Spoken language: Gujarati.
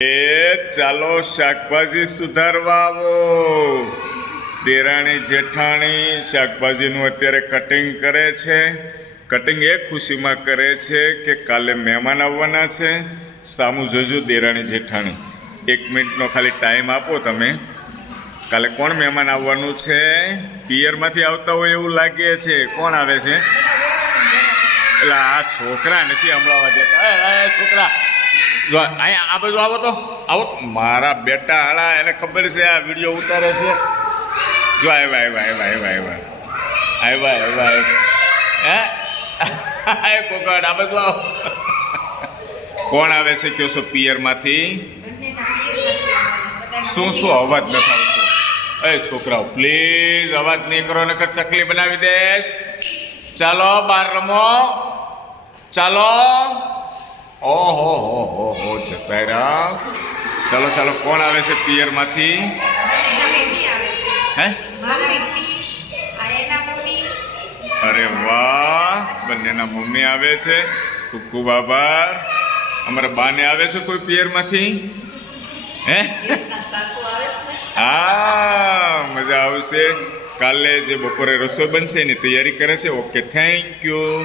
ચાલો શાકભાજી સુધારવા આવો. દેરાણી જેઠાણી શાકભાજીનું અત્યારે કટિંગ કરે છે. કટિંગ એ ખુશીમાં કરે છે કે કાલે મહેમાન આવવાના છે. સામું જોજો દેરાણી જેઠાણી. 1 મિનિટનો ખાલી ટાઈમ આપો તમે. કાલે કોણ મહેમાન આવવાનું છે? પિયરમાંથી આવતા હોય એવું લાગે છે. કોણ આવે છે? એટલે આ છોકરા નથી હમણાં દેતા. છોકરા જો અહીંયા આ બાજુ આવો તો આવો. મારા બેટા હાળા એને ખબર છે આ વિડીયો ઉતારે છે. જો આવ્યા હે કોકડ આ બાજુ આવો. કોણ આવે છે કયો છો પિયરમાંથી? શું અવાજ નથી આવતો? એ છોકરાઓ પ્લીઝ અવાજ નહીં કરો નકર ચકલી બનાવી દેશ. ચાલો બહાર રમો. ચાલો. ઓહો હો જતા. ચાલો કોણ આવે છે પિયરમાંથી? હે અરે વાહ, બંનેના મમ્મી આવે છે. ખૂબ ખૂબ આભાર. અમારા બાને આવે છે કોઈ પિયરમાંથી? હે હા, મજા આવશે. કાલે જે બપોરે રસોઈ બનશે એની તૈયારી કરે છે. Okay, thank you.